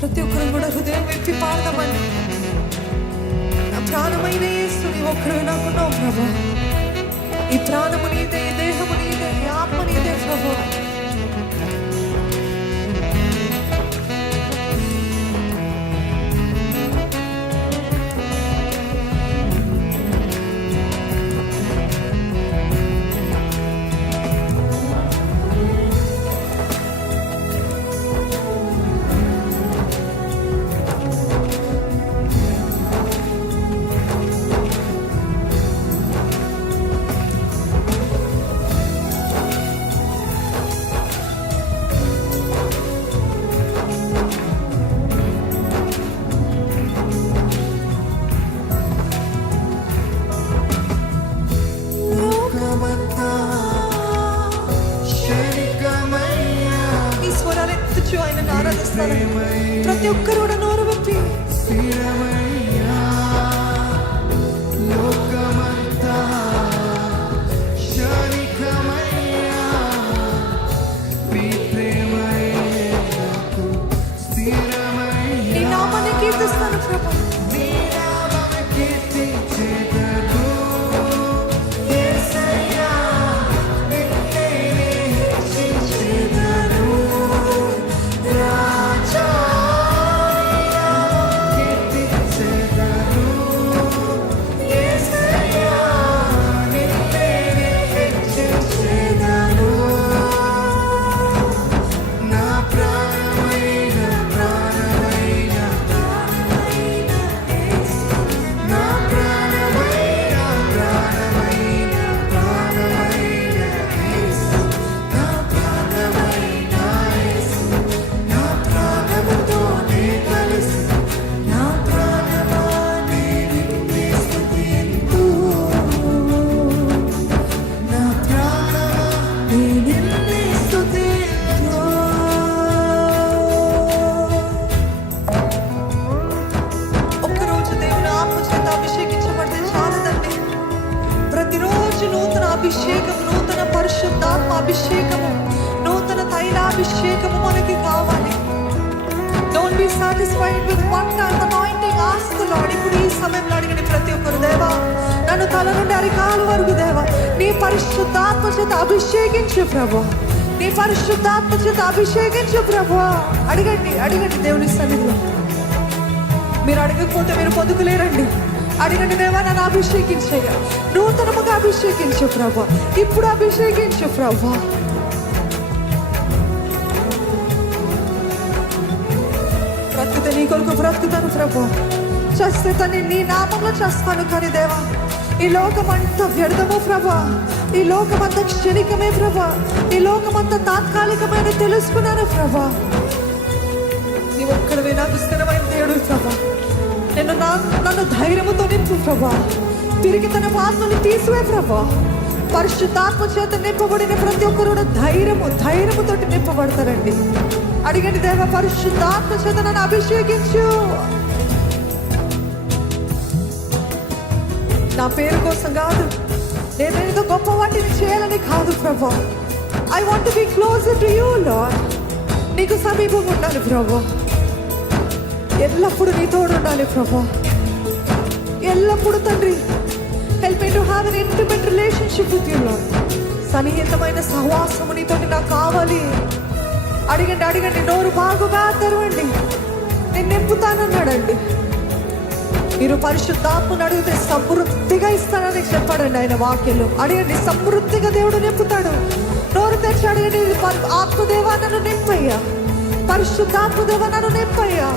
ప్రతి ఒక్కరు కూడా హృదయం విప్పి పాడదామని. నా ప్రాణమైన యేసుని ఒక్కడు నాకున్నావు ప్రభు. ఈ ప్రాణము నీదే, ఈ దేహము నీదే, ఈ ఆత్మ నీదే ప్రభు. ఆయనను ఆరాధిస్తారు. ప్రతి ఒక్కరు కూడా నోరు విప్పి నీ నామాన్ని కీర్తిస్తాను ప్రభు. నూతన అభిషేకం, నూతన పరిశుద్ధాత్మ అభిషేకము, నూతన తైలాభిషేకము మనకి కావాలి. Don't be satisfied with one time anointing. Ask the Lord. ఇప్పుడు ఈ సమయంలో అడిగిన ప్రతి ఒక్కరు, దేవా నన్ను తల నుండి అరికాలు వరకు దేవా నీ పరిశుద్ధాత్మ చేత అభిషేకించు ప్రభు. నీ పరిశుద్ధాత్మ చేత అభిషేకించు ప్రభు. అడగండి, అడగండి దేవుని సన్నిధిలో. మీరు అడగకపోతే మీరు పొందుకులేరండి. అడిగండి, దేవా నన్ను అభిషేకించయ్యా, నూతనముగా అభిషేకించు ప్రభు, ఇప్పుడు అభిషేకించు ప్రభు. బ్రతుకుతే నీ కొరకు బ్రతుకుతాను ప్రభు, చేస్తే తను నీ నామంలో చేస్తాను. కానీ దేవా ఈ లోకమంతా వ్యర్థము ప్రభు, ఈ లోకమంతా క్షణికమే ప్రభు, ఈ లోకమంతా తాత్కాలికమైన తెలుసుకున్నాను ప్రభు. నీ ఒక్కడవే నాకు స్థిరమైన దేవుడు ప్రభు. నన్ను ధైర్యముతో నింపు ప్రభా. తిరిగి తన ఆత్మని తీసివే ప్రభా. పరిశుద్ధాత్మ చేత నింపబడిన ప్రతి ఒక్కరు ధైర్యముతో నింపబడతారండి. అడిగండి, దేవ పరిశుద్ధాత్మ చేత నన్ను అభిషేకించు. నా పేరు కోసం కాదు, నేనేదో గొప్ప వాటిని చేయాలని కాదు ప్రభా. I want to be closer to you lord. నీకు సమీపంగా ఉండాలి ప్రభా. ఎల్లప్పుడు నీ తోడు ఉండాలి ప్రభా. ఎల్లప్పుడు తండ్రి, help me to have an intimate relationship with you lord. సన్నిహితమైన సహవాసము నీతో నాకు కావాలి. అడిగండి, అడిగండి, నోరు బాగుగా తెరవండి. నేను నింపుతానన్నాడండి. మీరు పరిశుద్ధాత్మను అడిగితే సమృద్ధిగా ఇస్తానని చెప్పాడండి ఆయన వాక్యంలో. అడగండి, సమృద్ధిగా దేవుడు నింపుతాడు. నోరు తెచ్చి అడగండి, ఆత్మదేవా నన్ను నింపయ్యా, పరిశుద్ధాత్మదేవా నన్ను నింపయ్యా.